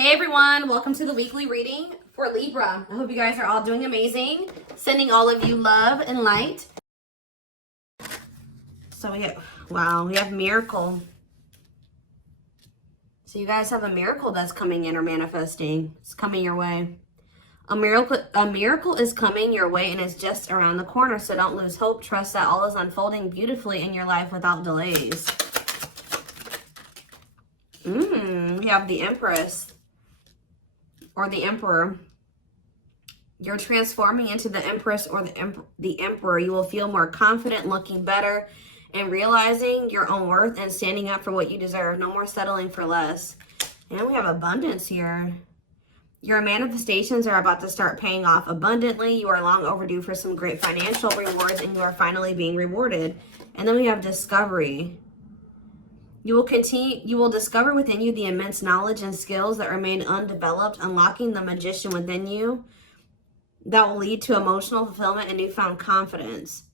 Hey everyone, welcome to the weekly reading for Libra. I hope you guys are all doing amazing. Sending all of you love and light. So we have miracle. So you guys have a miracle that's coming in or manifesting. It's coming your way. A miracle is coming your way and it's just around the corner. So don't lose hope. Trust that all is unfolding beautifully in your life without delays. We have the Empress. Or the Emperor. You're transforming into the Empress or the Emperor. You will feel more confident, looking better, and realizing your own worth and standing up for what you deserve. No more settling for less. And we have abundance here. Your manifestations are about to start paying off abundantly. You are long overdue for some great financial rewards, and you are finally being rewarded. And then we have discovery. You will discover within you the immense knowledge and skills that remain undeveloped, unlocking the magician within you that will lead to emotional fulfillment and newfound confidence.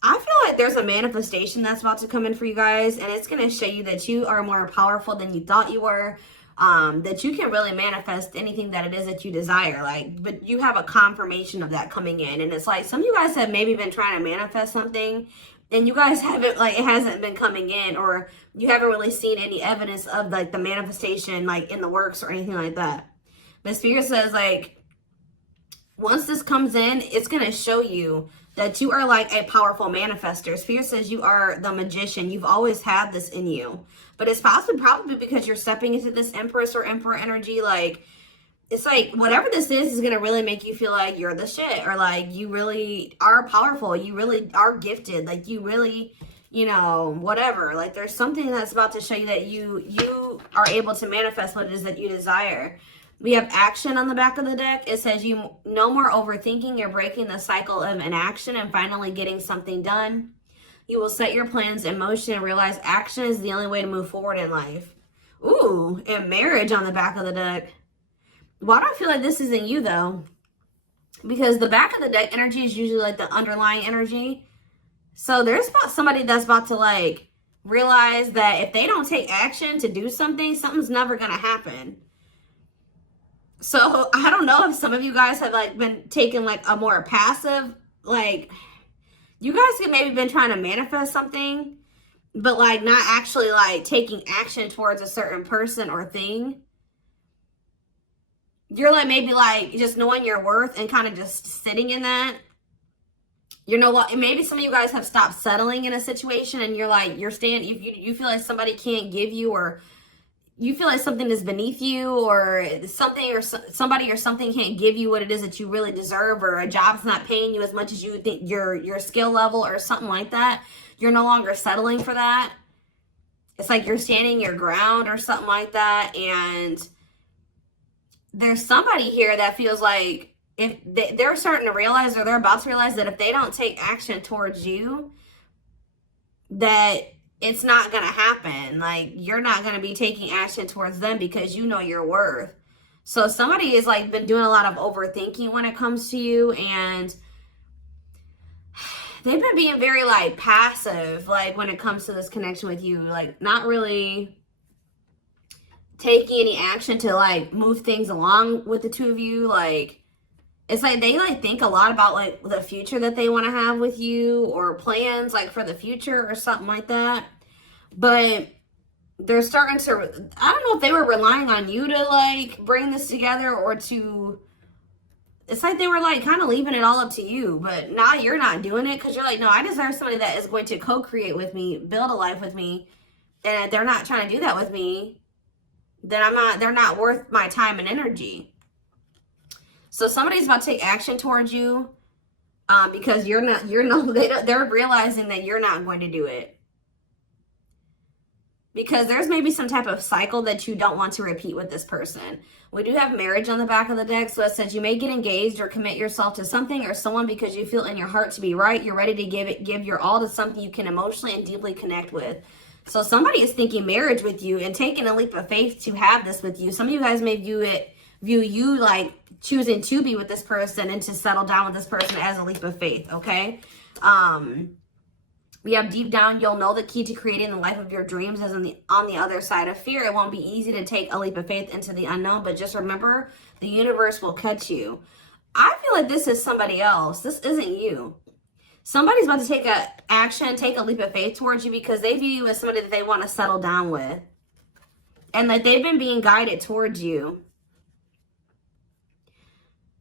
I feel like there's a manifestation that's about to come in for you guys, and it's going to show you that you are more powerful than you thought you were, that you can really manifest anything that it is that you desire. But you have a confirmation of that coming in, and it's like some of you guys have maybe been trying to manifest something, and you guys haven't, it hasn't been coming in, or you haven't really seen any evidence of the manifestation in the works or anything like that. But Spirit says once this comes in, it's going to show you that you are a powerful manifester. Spirit says you are the magician. You've always had this in you. But it's probably because you're stepping into this Empress or Emperor energy. It's whatever this is going to really make you feel like you're the shit. Or you really are powerful. You really are gifted. You really, whatever. There's something that's about to show you that you are able to manifest what it is that you desire. We have action on the back of the deck. It says you no more overthinking. You're breaking the cycle of inaction and finally getting something done. You will set your plans in motion and realize action is the only way to move forward in life. Ooh, and marriage on the back of the deck. Why do I feel like this isn't you though? Because the back of the deck energy is usually the underlying energy. So there's somebody that's about to realize that if they don't take action to do something, something's never going to happen. So I don't know if some of you guys have been taking a more passive, you guys have maybe been trying to manifest something, but not actually taking action towards a certain person or thing. You're maybe just knowing your worth and kind of just sitting in that. You know what? Maybe some of you guys have stopped settling in a situation and you're you feel like somebody can't give you, or you feel like something is beneath you, or something or somebody or something can't give you what it is that you really deserve, or a job's not paying you as much as you think your skill level or something like that. You're no longer settling for that. It's you're standing your ground or something like that. And there's somebody here that feels like if they're starting to realize, or they're about to realize, that if they don't take action towards you, that it's not going to happen. You're not going to be taking action towards them because you know your worth. So somebody has been doing a lot of overthinking when it comes to you, and they've been being very passive when it comes to this connection with you, not really taking any action to move things along with the two of you. It's they think a lot about the future that they want to have with you, or plans for the future or something like that. But they're starting to, I don't know if they were relying on you to bring this together, or to, it's they were kind of leaving it all up to you. But now you're not doing it because you're no, I deserve somebody that is going to co-create with me, build a life with me. And if they're not trying to do that with me, then they're not worth my time and energy. So somebody's about to take action towards you because they're realizing that you're not going to do it. Because there's maybe some type of cycle that you don't want to repeat with this person. We do have marriage on the back of the deck. So it says you may get engaged or commit yourself to something or someone because you feel in your heart to be right. You're ready to give your all to something you can emotionally and deeply connect with. So somebody is thinking marriage with you and taking a leap of faith to have this with you. Some of you guys may view you choosing to be with this person and to settle down with this person as a leap of faith, okay? We have deep down, you'll know the key to creating the life of your dreams is on the other side of fear. It won't be easy to take a leap of faith into the unknown, but just remember, the universe will catch you. I feel like this is somebody else. This isn't you. Somebody's about to take a action, take a leap of faith towards you because they view you as somebody that they want to settle down with. And that they've been being guided towards you.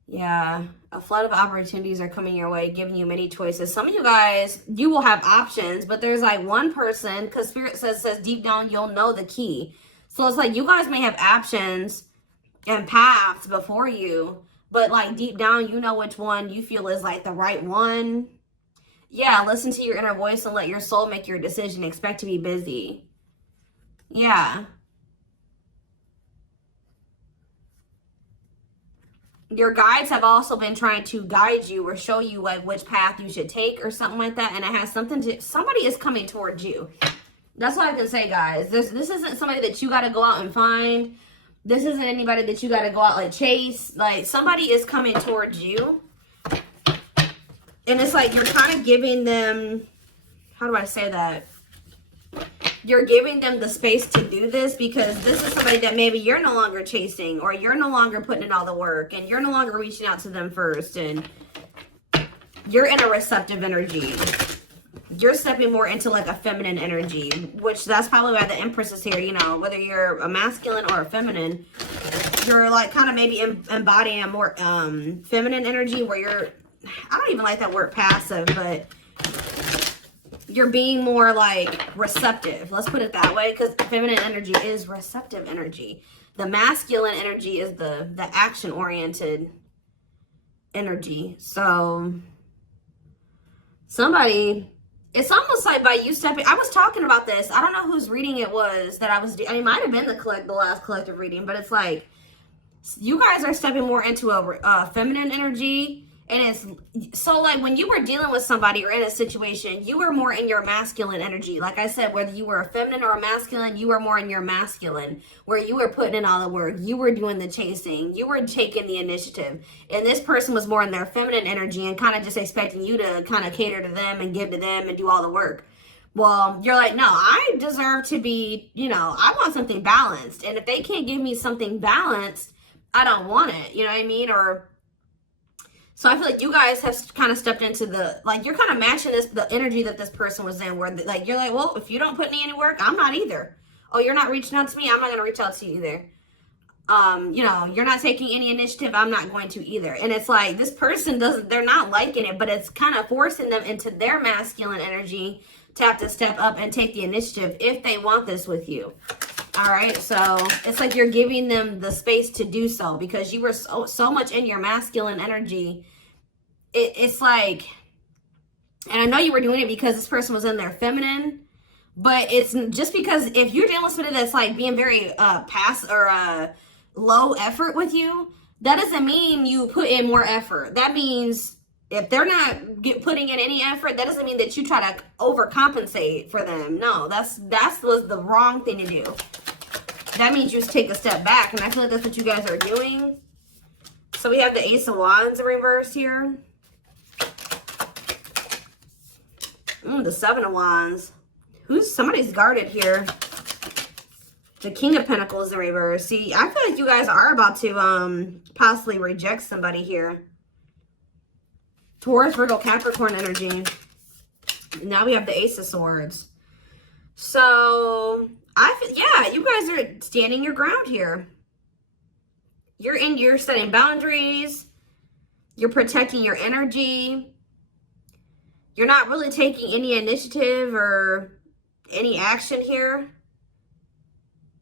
Yeah, a flood of opportunities are coming your way, giving you many choices. Some of you guys, you will have options, but there's like one person, because Spirit says deep down, you'll know the key. So it's like you guys may have options and paths before you, but like deep down, you know which one you feel is like the right one. Yeah, listen to your inner voice and let your soul make your decision. Expect to be busy. Yeah. Your guides have also been trying to guide you or show you like which path you should take or something like that. And it has something to, somebody is coming towards you. That's all I can say, guys. This isn't somebody that you got to go out and find. This isn't anybody that you got to go out like chase. Like somebody is coming towards you. And it's like you're kind of giving them, how do I say that? You're giving them the space to do this because this is somebody that maybe you're no longer chasing or you're no longer putting in all the work and you're no longer reaching out to them first and you're in a receptive energy. You're stepping more into like a feminine energy, which that's probably why the Empress is here. You know, whether you're a masculine or a feminine, you're like kind of maybe embodying a more feminine energy where you're, I don't even like that word passive, but you're being more like receptive. Let's put it that way, because feminine energy is receptive energy. The masculine energy is the action-oriented energy. So somebody, it's almost like by you stepping, I was talking about this. I don't know whose reading it was that I was doing. It might have been the last collective reading, but it's like you guys are stepping more into a feminine energy. And it's so like when you were dealing with somebody or in a situation, you were more in your masculine energy. Like I said, whether you were a feminine or a masculine, you were more in your masculine, where you were putting in all the work. You were doing the chasing. You were taking the initiative. And this person was more in their feminine energy and kind of just expecting you to kind of cater to them and give to them and do all the work. Well, you're like, no, I deserve to be, you know, I want something balanced. And if they can't give me something balanced, I don't want it. You know what I mean? Or so I feel like you guys have kind of stepped into the, like, you're kind of matching the energy that this person was in, where, like, you're like, well, if you don't put in any work, I'm not either. Oh, you're not reaching out to me? I'm not going to reach out to you either. You know, you're not taking any initiative, I'm not going to either. And it's like, this person they're not liking it, but it's kind of forcing them into their masculine energy to have to step up and take the initiative if they want this with you. All right, so it's like you're giving them the space to do so because you were so much in your masculine energy. It's like, and I know you were doing it because this person was in their feminine, but it's just because if you're dealing with somebody that's like being very low effort with you, that doesn't mean you put in more effort. That means if they're not putting in any effort, that doesn't mean that you try to overcompensate for them. No, that was the wrong thing to do. That means you just take a step back, and I feel like that's what you guys are doing. So we have the Ace of Wands in reverse here. The Seven of Wands. Somebody's guarded here. The King of Pentacles in reverse. See, I feel like you guys are about to possibly reject somebody here. Taurus, Virgo, Capricorn energy. Now we have the Ace of Swords. So, yeah, you guys are standing your ground here. You're setting boundaries. You're protecting your energy. You're not really taking any initiative or any action here.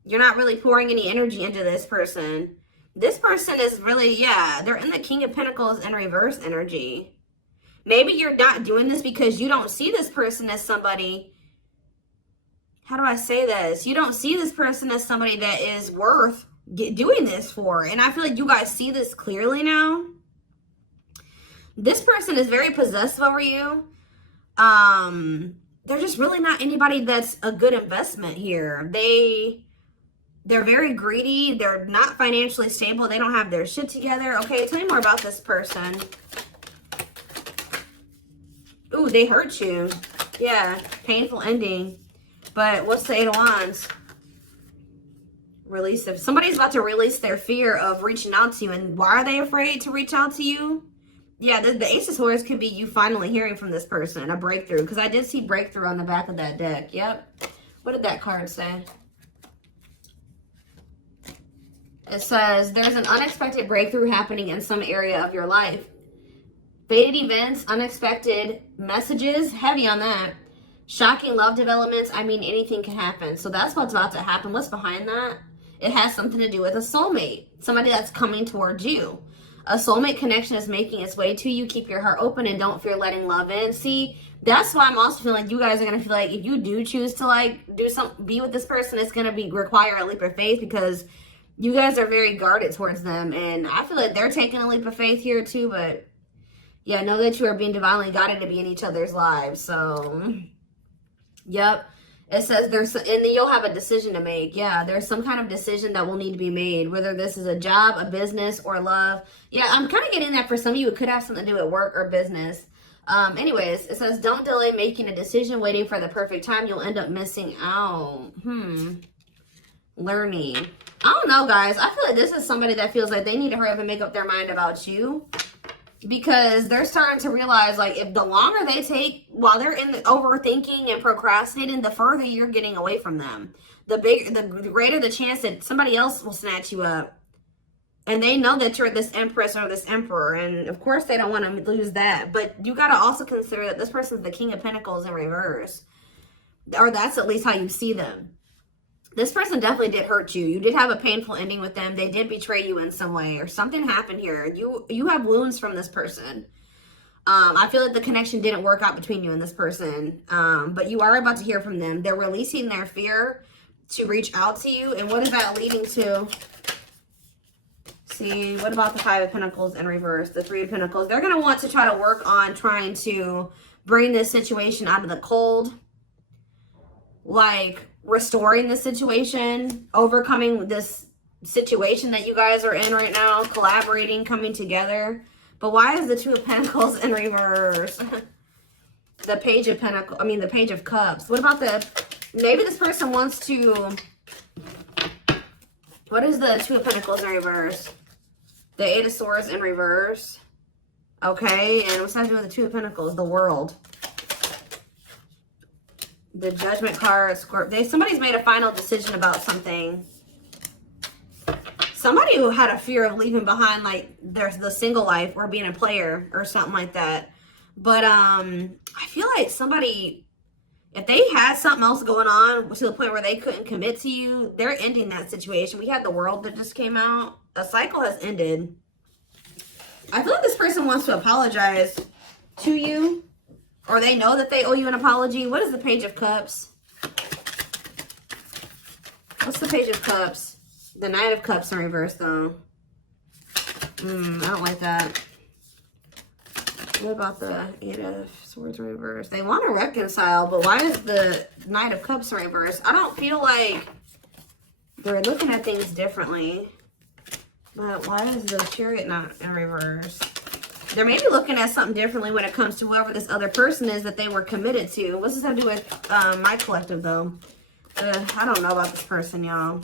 You're not really pouring any energy into this person. This person is really, yeah, they're in the King of Pentacles in reverse energy. Maybe you're not doing this because you don't see this person as somebody, how do I say this? You don't see this person as somebody that is worth doing this for. And I feel like you guys see this clearly now. This person is very possessive over you. They're just really not anybody that's a good investment here. They're very greedy. They're not financially stable. They don't have their shit together. Okay, tell me more about this person. Ooh, they hurt you. Yeah, painful ending. But what's the Eight of Wands? Release. If somebody's about to release their fear of reaching out to you, and why are they afraid to reach out to you? Yeah, the Ace of Swords could be you finally hearing from this person, a breakthrough, because I did see breakthrough on the back of that deck. Yep. What did that card say? It says there's an unexpected breakthrough happening in some area of your life. Fated events, unexpected messages, heavy on that. Shocking love developments. I mean, anything can happen. So that's what's about to happen. What's behind that? It has something to do with a soulmate. Somebody that's coming towards you. A soulmate connection is making its way to you. Keep your heart open and don't fear letting love in. See, that's why I'm also feeling like you guys are going to feel like if you do choose to like be with this person, it's going to require a leap of faith, because you guys are very guarded towards them. And I feel like they're taking a leap of faith here too. But yeah, know that you are being divinely guided to be in each other's lives. So, yep. It says and then you'll have a decision to make. Yeah, there's some kind of decision that will need to be made, whether this is a job, a business, or love. Yeah, I'm kind of getting that for some of you. It could have something to do with work or business. Anyways, it says don't delay making a decision, waiting for the perfect time. You'll end up missing out. Learning. I don't know, guys. I feel like this is somebody that feels like they need to hurry up and make up their mind about you. Because they're starting to realize, like, if the longer they take while they're in the overthinking and procrastinating, the further you're getting away from them. The greater the chance that somebody else will snatch you up. And they know that you're this empress or this emperor. And, of course, they don't want to lose that. But you got to also consider that this person's the King of Pentacles in reverse. Or that's at least how you see them. This person definitely did hurt you. You did have a painful ending with them. They did betray you in some way, or something happened here. You have wounds from this person. I feel like the connection didn't work out between you and this person. But you are about to hear from them. They're releasing their fear to reach out to you. And what is that leading to? See, what about the Five of Pentacles in reverse? The Three of Pentacles. They're going to want to try to work on trying to bring this situation out of the cold. Like restoring the situation, overcoming this situation that you guys are in right now, collaborating, coming together. But why is the Two of Pentacles in reverse? The Page of Pentacles, the Page of Cups. What about maybe this person wants to, what is the Two of Pentacles in reverse? The Eight of Swords in reverse. Okay, and what's that doing with the Two of Pentacles? The World. The Judgment card, Scorpio. Somebody's made a final decision about something. Somebody who had a fear of leaving behind, like, there's the single life or being a player or something like that. But I feel like somebody, if they had something else going on to the point where they couldn't commit to you, they're ending that situation. We had the World that just came out. A cycle has ended. I feel like this person wants to apologize to you. Or they know that they owe you an apology. What is the Page of Cups? What's the Page of Cups? The Knight of Cups in reverse, though. I don't like that. What about the Eight of Swords in reverse? They want to reconcile, but why is the Knight of Cups in reverse? I don't feel like they're looking at things differently. But why is the Chariot not in reverse? They're maybe looking at something differently when it comes to whoever this other person is that they were committed to. What's this have to do with my collective, though? I don't know about this person, y'all.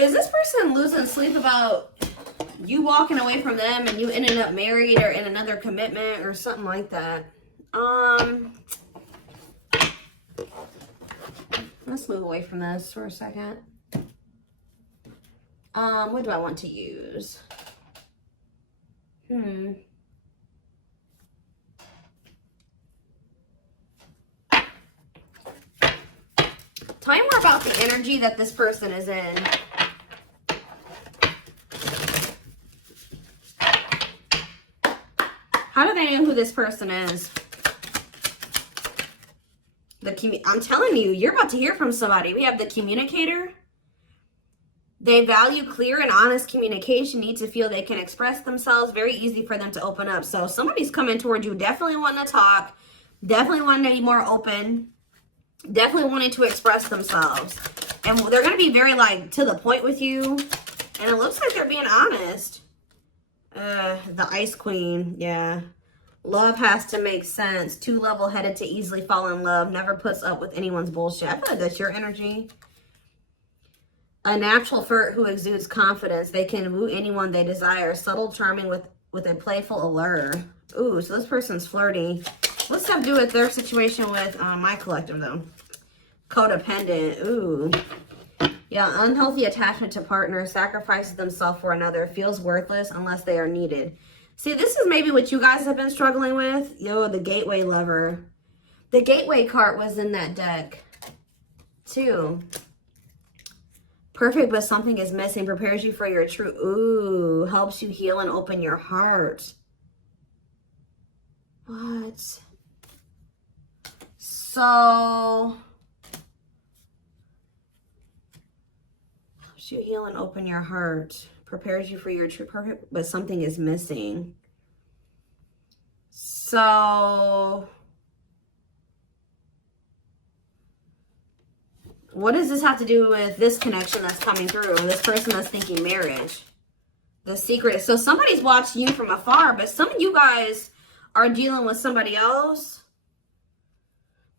Is this person losing sleep about you walking away from them and you ending up married or in another commitment or something like that? Let's move away from this for a second. What do I want to use? Tell me more about the energy that this person is in. How do they know who this person is? I'm telling you, you're about to hear from somebody. We have the Communicator. They value clear and honest communication, need to feel they can express themselves. Very easy for them to open up. So somebody's coming towards you, definitely wanting to talk, definitely wanting to be more open. Definitely wanting to express themselves. And they're going to be very, like, to the point with you. And it looks like they're being honest. The Ice Queen, yeah. Love has to make sense. Too level-headed to easily fall in love. Never puts up with anyone's bullshit. I feel like that's your energy. A natural flirt who exudes confidence. They can woo anyone they desire. Subtle, charming with a playful allure. Ooh, so this person's flirty. What's that do with their situation with my collective, though? Codependent. Ooh. Yeah, unhealthy attachment to partner. Sacrifices themselves for another. Feels worthless unless they are needed. See, this is maybe what you guys have been struggling with. Yo, the gateway lover. The gateway card was in that deck, too. Perfect, but something is missing. Prepares you for your true... Ooh, helps you heal and open your heart. What? So... helps you heal and open your heart. Prepares you for your true perfect, but something is missing. So... what does this have to do with this connection that's coming through? This person that's thinking marriage. The secret. So somebody's watching you from afar, but some of you guys are dealing with somebody else.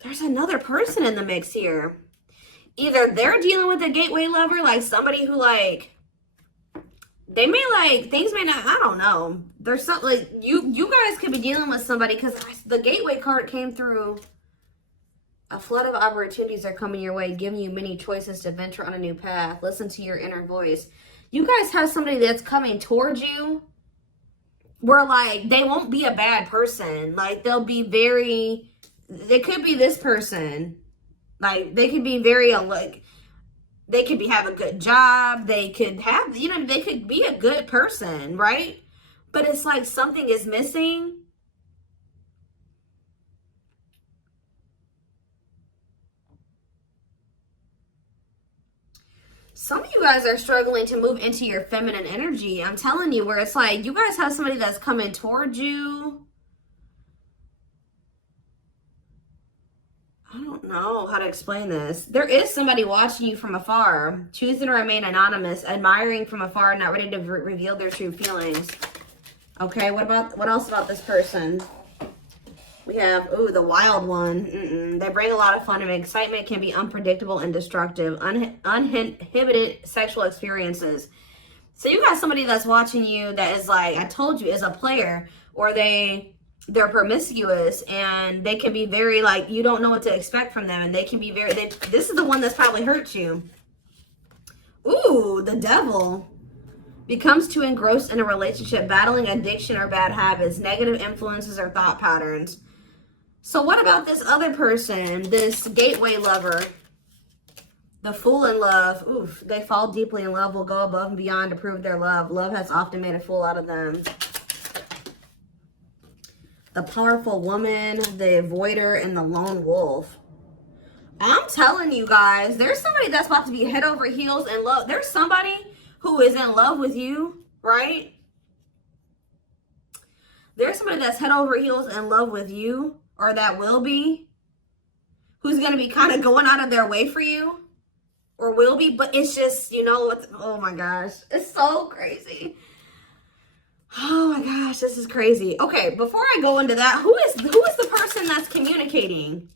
There's another person in the mix here. Either they're dealing with a gateway lover, like somebody who, like, they may, like, things may not, I don't know. There's something, like, you guys could be dealing with somebody, because the gateway card came through. A flood of opportunities are coming your way, giving you many choices to venture on a new path. Listen to your inner voice. You guys have somebody that's coming towards you where, like, they won't be a bad person. Like, they'll be very, they could be this person. Like, they could be very, like, they could have a good job. They could have, you know, they could be a good person, right? But it's like something is missing. Some of you guys are struggling to move into your feminine energy. I'm telling you, where it's like you guys have somebody that's coming towards you. I don't know how to explain this. There is somebody watching you from afar, choosing to remain anonymous, admiring from afar, not ready to reveal their true feelings. Okay, what else about this person? We have, ooh, the wild one. They bring a lot of fun and excitement, can be unpredictable and destructive. Uninhibited sexual experiences. So you got somebody that's watching you that is like, I told you, is a player, or they're promiscuous, and they can be very, like, you don't know what to expect from them, and they can be very, this is the one that's probably hurt you. Ooh, the devil. Becomes too engrossed in a relationship, battling addiction or bad habits, negative influences or thought patterns. So what about this other person, this gateway lover? The fool in love. Oof, they fall deeply in love, will go above and beyond to prove their love. Love has often made a fool out of them. The powerful woman, the avoider, and the lone wolf. I'm telling you guys, there's somebody that's about to be head over heels in love. There's somebody who is in love with you, right? There's somebody that's head over heels in love with you, or that will be, who's going to be kind of going out of their way for you, or will be, but it's just, you know, oh my gosh, it's so crazy. Oh my gosh, this is crazy. Okay, before I go into that, who is the person that's communicating?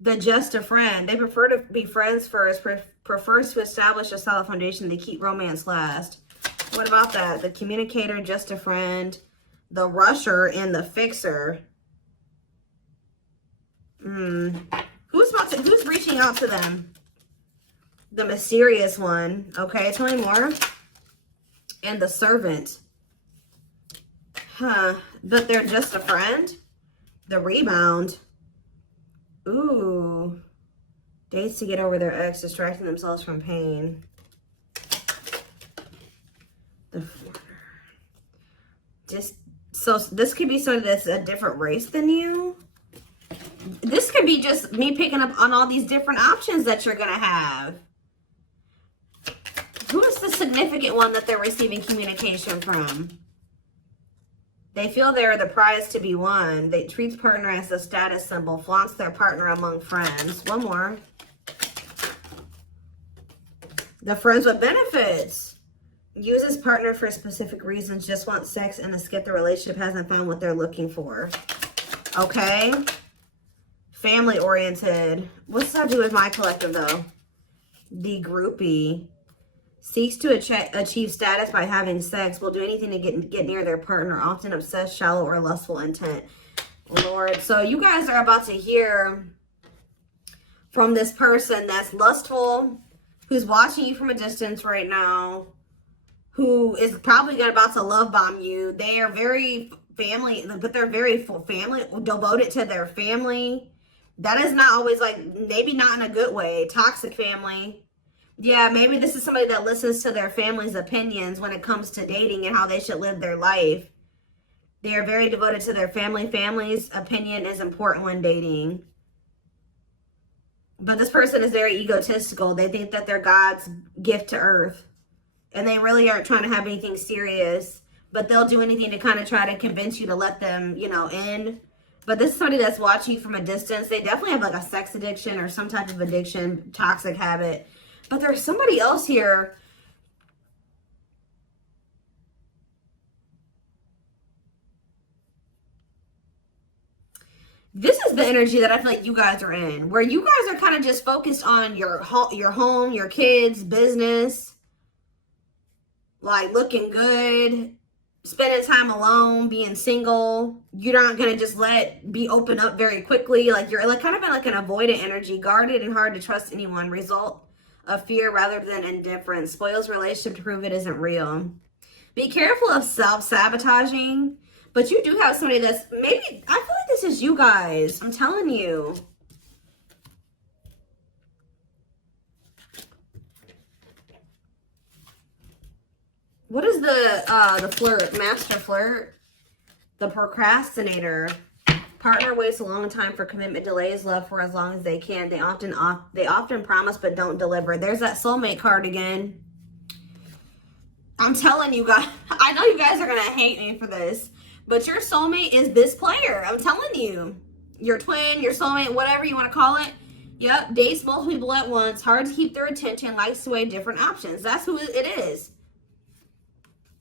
The just a friend. They prefer to be friends first, prefers to establish a solid foundation. They keep romance last. What about that? The communicator, just a friend, the rusher, and the fixer. Who's reaching out to them? The mysterious one. Okay, tell me more. And the servant. Huh. But they're just a friend? The rebound. Ooh. Dates to get over their ex, distracting themselves from pain. The so this could be somebody that's a different race than you. This could be just me picking up on all these different options that you're going to have. Who is the significant one that they're receiving communication from? They feel they're the prize to be won. They treats partner as a status symbol, flaunts their partner among friends. One more. The friends with benefits. Uses partner for specific reasons, just wants sex and to skip the relationship, hasn't found what they're looking for. Okay. Family oriented. What's that do with my collective though? The groupie. Seeks to achieve status by having sex. Will do anything to get near their partner. Often obsessed, shallow, or lustful intent. Lord. So you guys are about to hear from this person that's lustful, who's watching you from a distance right now, who is probably about to love bomb you. They are very family, but they're very family, devoted to their family. That is not always like, maybe not in a good way. Toxic family. Yeah, maybe this is somebody that listens to their family's opinions when it comes to dating and how they should live their life. They are very devoted to their family. Family's opinion is important when dating. But this person is very egotistical. They think that they're God's gift to earth. And they really aren't trying to have anything serious. But they'll do anything to kind of try to convince you to let them, you know, in. But this is somebody that's watching you from a distance. They definitely have like a sex addiction or some type of addiction, toxic habit. But there's somebody else here. This is the energy that I feel like you guys are in, where you guys are kind of just focused on your home, your kids, business, like looking good, spending time alone, being single. You're not going to just be open up very quickly. Like you're like kind of in like an avoidant energy, guarded and hard to trust anyone. Result of fear rather than indifference. Spoils relationship to prove it isn't real. Be careful of self-sabotaging. But you do have somebody that's maybe, I feel like this is you guys. I'm telling you. What is the flirt? Master flirt? The procrastinator. Partner waits a long time for commitment, delays love for as long as they can. They often promise but don't deliver. There's that soulmate card again. I'm telling you guys, I know you guys are going to hate me for this, but your soulmate is this player. I'm telling you. Your twin, your soulmate, whatever you want to call it. Yep, dates multiple people at once, hard to keep their attention, likes to weigh different options. That's who it is.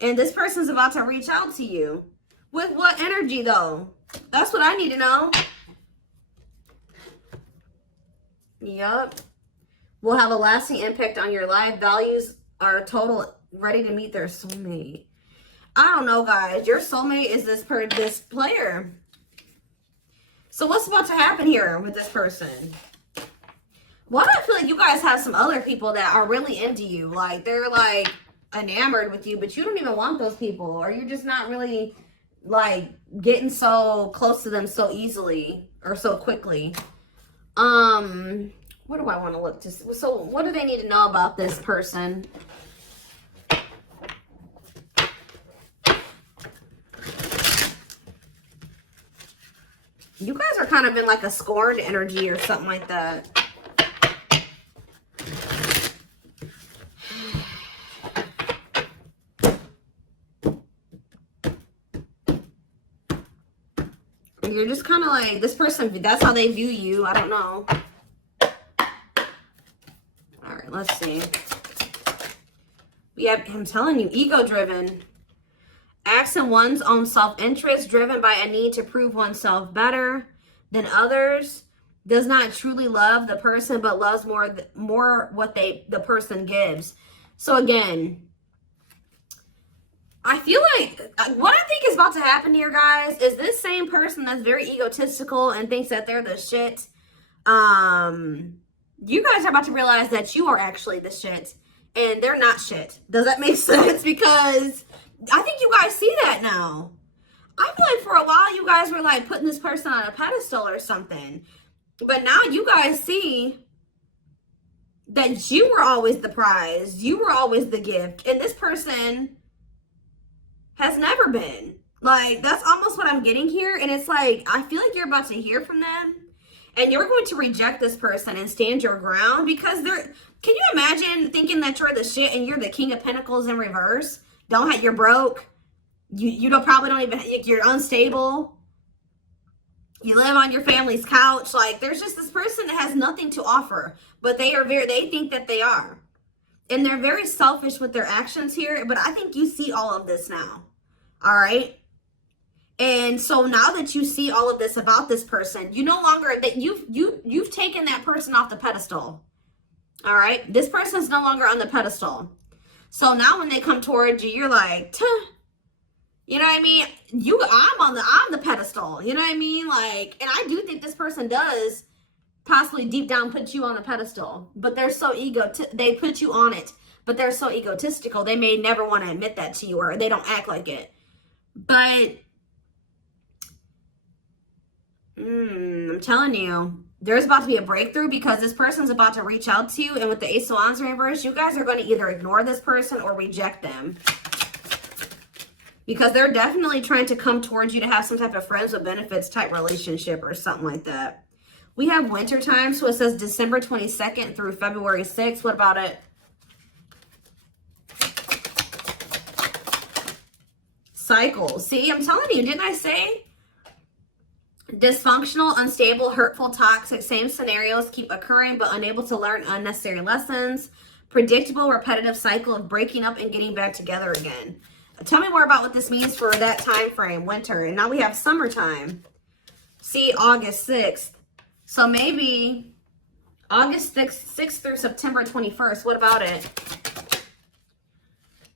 And this person's about to reach out to you. With what energy though? That's what I need to know. Yep. Will have a lasting impact on your life. Values are total, ready to meet their soulmate. I don't know, guys. Your soulmate is this player. So what's about to happen here with this person? Well, I feel like you guys have some other people that are really into you. Like, they're, like, enamored with you, but you don't even want those people. Or you're just not really, like, getting so close to them so easily or so quickly. What do I want to look to? So what do they need to know about this person? You guys are kind of in like a scorned energy or something like that. You're just kind of like, this person, that's how they view you. I don't know. All right, let's see. I'm telling you, ego-driven. Acts in one's own self-interest, driven by a need to prove oneself better than others. Does not truly love the person, but loves more what the person gives. So again, I feel like what I think is about to happen here, guys, is this same person that's very egotistical and thinks that they're the shit. You guys are about to realize that you are actually the shit and they're not shit. Does that make sense? Because I think you guys see that now. I feel like for a while you guys were like putting this person on a pedestal or something. But now you guys see that you were always the prize. You were always the gift. And this person has never been. Like, that's almost what I'm getting here. And it's like, I feel like you're about to hear from them. And you're going to reject this person and stand your ground. Because they're, can you imagine thinking that you're the shit and you're the King of Pentacles in reverse? You're broke. You don't probably don't even, you're unstable. You live on your family's couch. Like, there's just this person that has nothing to offer, but they think that they are. And they're very selfish with their actions here, but I think you see all of this now. All right? And so now that you see all of this about this person, you no longer, that you've taken that person off the pedestal. All right? This person's no longer on the pedestal. So now when they come towards you, you're like, tuh. You know what I mean? I'm the pedestal. You know what I mean? Like, and I do think this person does possibly deep down put you on a pedestal, but they're so they put you on it, but they're so egotistical. They may never want to admit that to you, or they don't act like it. But I'm telling you, there's about to be a breakthrough because this person's about to reach out to you. And with the Ace of Wands reverse, you guys are going to either ignore this person or reject them. Because they're definitely trying to come towards you to have some type of friends with benefits type relationship or something like that. We have winter time, so it says December 22nd through February 6th. What about it? Cycles. See, I'm telling you, didn't I say? Dysfunctional, unstable, hurtful, toxic, same scenarios keep occurring but unable to learn unnecessary lessons. Predictable, repetitive cycle of breaking up and getting back together again. Tell me more about what this means for that time frame, winter. And now we have summertime. See, August 6th. So maybe August 6th through September 21st. What about it?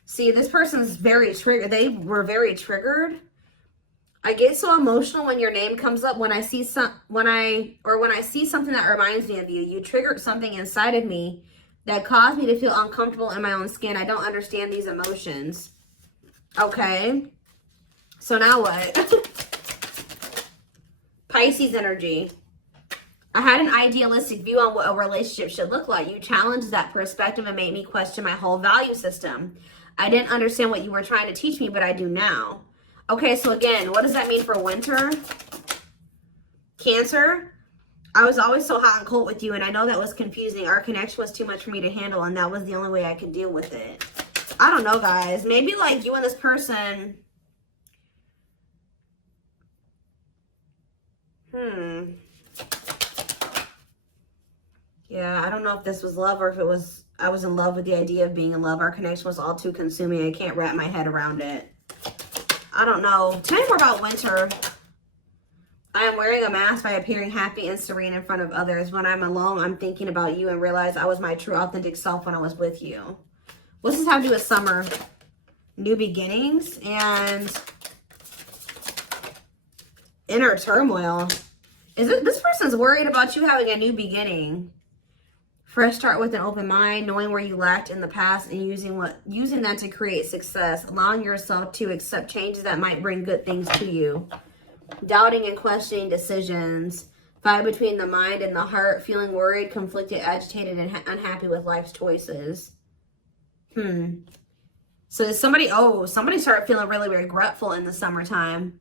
See, this person's very triggered. They were very triggered. I get so emotional when your name comes up. When I see something that reminds me of you. You triggered something inside of me that caused me to feel uncomfortable in my own skin. I don't understand these emotions. Okay. So now what? Pisces energy. I had an idealistic view on what a relationship should look like. You challenged that perspective and made me question my whole value system. I didn't understand what you were trying to teach me, but I do now. Okay, so again, what does that mean for winter? Cancer. I was always so hot and cold with you, and I know that was confusing. Our connection was too much for me to handle, and that was the only way I could deal with it. I don't know, guys. Maybe like you and this person. Yeah, I don't know if this was love or if it was, I was in love with the idea of being in love. Our connection was all too consuming. I can't wrap my head around it. I don't know. Tell me more about winter. I am wearing a mask by appearing happy and serene in front of others. When I'm alone, I'm thinking about you and realize I was my true authentic self when I was with you. What's this have to do with summer? New beginnings and inner turmoil. Is it this person's worried about you having a new beginning? Fresh start with an open mind, knowing where you lacked in the past and using that to create success. Allowing yourself to accept changes that might bring good things to you. Doubting and questioning decisions. Fight between the mind and the heart. Feeling worried, conflicted, agitated, and unhappy with life's choices. So somebody started feeling really regretful in the summertime.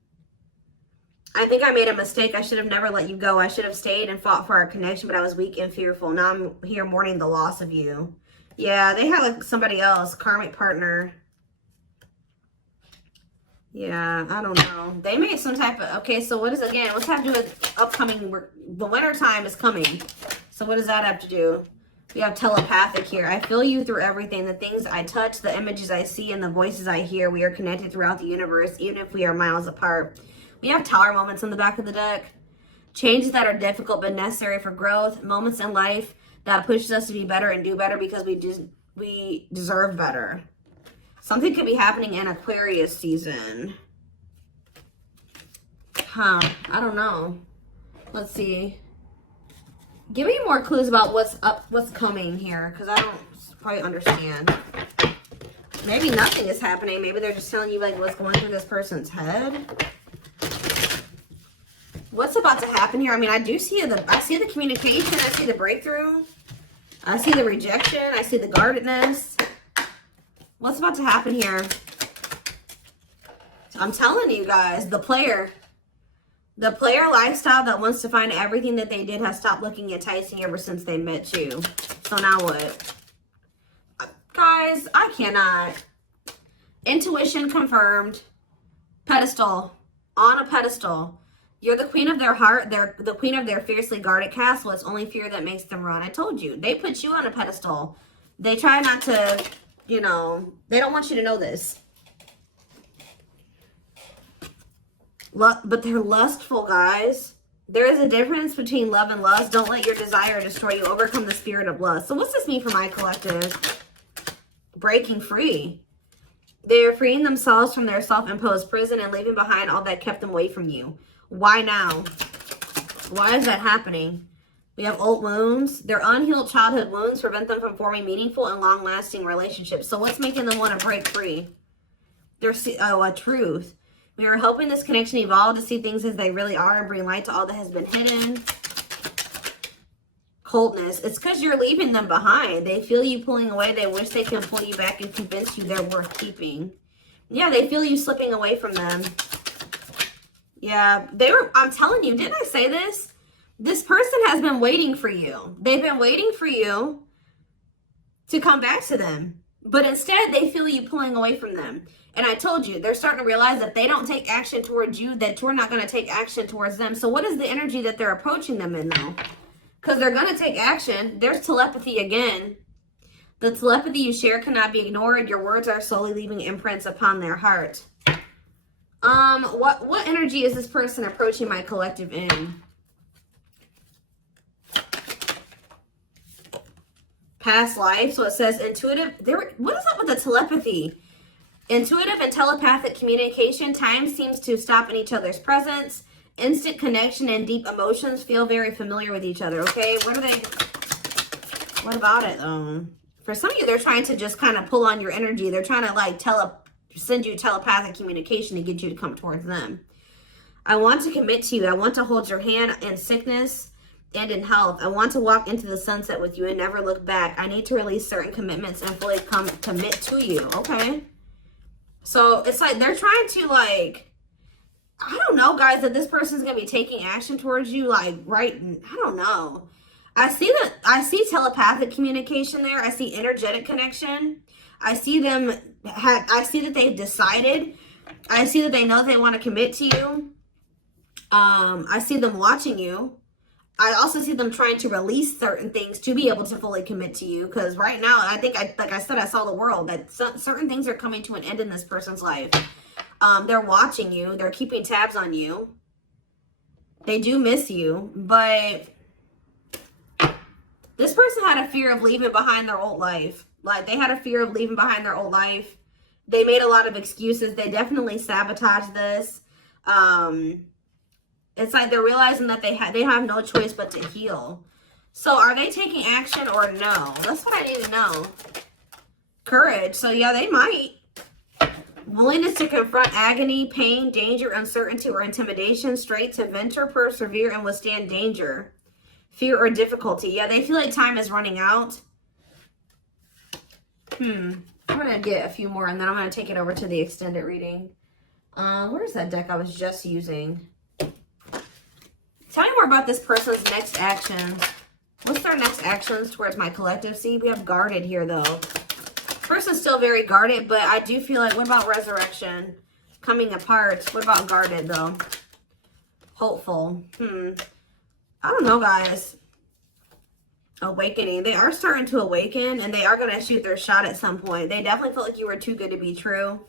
I think I made a mistake. I should have never let you go. I should have stayed and fought for our connection, but I was weak and fearful. Now I'm here mourning the loss of you. Yeah, they have like somebody else, karmic partner. Yeah, I don't know. They made some type of, okay, so what is, again, what's have to do with upcoming, the winter time is coming. So what does that have to do? We have telepathic here. I feel you through everything. The things I touch, the images I see, and the voices I hear. We are connected throughout the universe, even if we are miles apart. We have tower moments on the back of the deck. Changes that are difficult but necessary for growth. Moments in life that pushes us to be better and do better because we deserve better. Something could be happening in Aquarius season. I don't know. Let's see. Give me more clues about what's coming here, because I don't quite understand. Maybe nothing is happening. Maybe they're just telling you like what's going through this person's head. What's about to happen here? I mean, I see the communication. I see the breakthrough. I see the rejection. I see the guardedness. What's about to happen here? I'm telling you guys, the player lifestyle that wants to find everything that they did has stopped looking enticing ever since they met you. So now what? Guys, I cannot. Intuition confirmed. Pedestal. On a pedestal. You're the queen of their heart. They're the queen of their fiercely guarded castle. It's only fear that makes them run. I told you. They put you on a pedestal. They try not to, you know, they don't want you to know this. But they're lustful, guys. There is a difference between love and lust. Don't let your desire destroy you. Overcome the spirit of lust. So what's this mean for my collective? Breaking free. They are freeing themselves from their self-imposed prison and leaving behind all that kept them away from you. Why now? Why is that happening? We have old wounds. Their unhealed childhood wounds prevent them from forming meaningful and long-lasting relationships. So what's making them want to break free? A truth. We are helping this connection evolve to see things as they really are and bring light to all that has been hidden. Coldness. It's because you're leaving them behind. They feel you pulling away. They wish they can pull you back and convince you they're worth keeping. Yeah, they feel you slipping away from them. Yeah, I'm telling you, didn't I say this? This person has been waiting for you. They've been waiting for you to come back to them. But instead, they feel you pulling away from them. And I told you, they're starting to realize that they don't take action towards you, that you're not going to take action towards them. So what is the energy that they're approaching them in, though? Because they're going to take action. There's telepathy again. The telepathy you share cannot be ignored. Your words are slowly leaving imprints upon their heart. What energy is this person approaching my collective in? Past life. So it says intuitive. What is up with the telepathy? Intuitive and telepathic communication. Time seems to stop in each other's presence. Instant connection and deep emotions. Feel very familiar with each other. Okay, what about it? For some of you, they're trying to just kind of pull on your energy. They're trying to like send you telepathic communication to get you to come towards them. I want to commit to you. I want to hold your hand in sickness and in health. I want to walk into the sunset with you and never look back. I need to release certain commitments and fully commit to you. Okay. So it's like they're trying to like, I don't know, guys, that this person's going to be taking action towards you. Like, right. I don't know. I see telepathic communication there. I see energetic connection. I see them. I see that they've decided. I see that they know they want to commit to you. I see them watching you. I also see them trying to release certain things to be able to fully commit to you. Because right now, I think, like I said, I saw the world. That certain things are coming to an end in this person's life. They're watching you. They're keeping tabs on you. They do miss you. But this person had a fear of leaving behind their old life. Like, they had a fear of leaving behind their old life. They made a lot of excuses. They definitely sabotaged this. It's like they're realizing that they have no choice but to heal. So are they taking action or no? That's what I need to know. Courage. So yeah, they might. Willingness to confront agony, pain, danger, uncertainty, or intimidation. Strength to venture, persevere, and withstand danger. Fear or difficulty. Yeah, they feel like time is running out. I'm going to get a few more and then I'm going to take it over to the extended reading. Where's that deck I was just using? Tell me more about this person's next actions. What's their next actions towards my collective? See, we have guarded here, though. Person's still very guarded, but I do feel like, what about resurrection? Coming apart. What about guarded, though? Hopeful. I don't know, guys. Awakening. They are starting to awaken, and they are going to shoot their shot at some point. They definitely felt like you were too good to be true.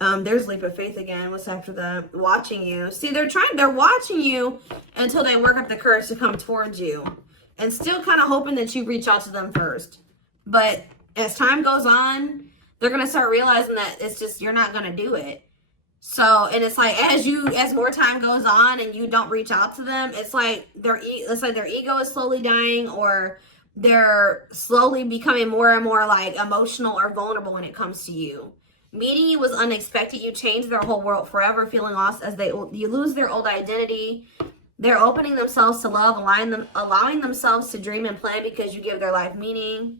There's leap of faith again. What's after that? Watching you. See, they're watching you until they work up the courage to come towards you. And still kind of hoping that you reach out to them first. But as time goes on, they're going to start realizing that it's just, you're not going to do it. So, and it's like, as more time goes on and you don't reach out to them, it's like their ego is slowly dying, or they're slowly becoming more and more like emotional or vulnerable when it comes to you. Meeting you was unexpected. You changed their whole world forever, feeling lost as you lose their old identity. They're opening themselves to love, allowing themselves to dream and plan because you give their life meaning.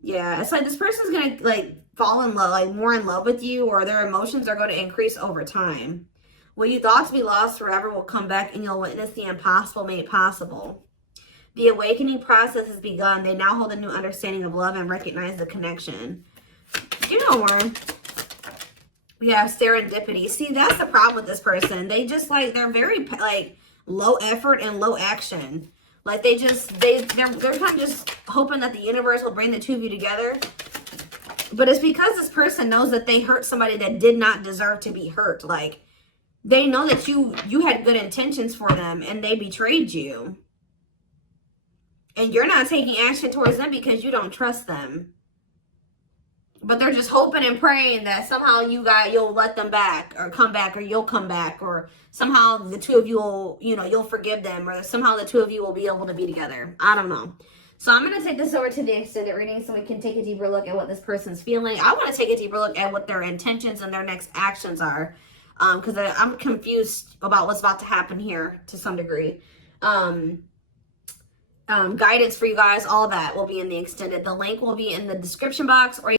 Yeah, it's like this person's going to like fall in love, like more in love with you, or their emotions are going to increase over time. What you thought to be lost forever will come back and you'll witness the impossible made possible. The awakening process has begun. They now hold a new understanding of love and recognize the connection. You know more. We have serendipity. See, that's the problem with this person. They just like, they're very like low effort and low action. Like they're kind of just hoping that the universe will bring the two of you together. But it's because this person knows that they hurt somebody that did not deserve to be hurt. Like they know that you had good intentions for them and they betrayed you. And you're not taking action towards them because you don't trust them. But they're just hoping and praying that somehow you'll let them back or come back, or you'll come back, or somehow the two of you will, you'll forgive them, or somehow the two of you will be able to be together. I don't know. So I'm going to take this over to the extended reading so we can take a deeper look at what this person's feeling. I want to take a deeper look at what their intentions and their next actions are, because I'm confused about what's about to happen here to some degree. Guidance for you guys, all that will be in the extended. The link will be in the description box, or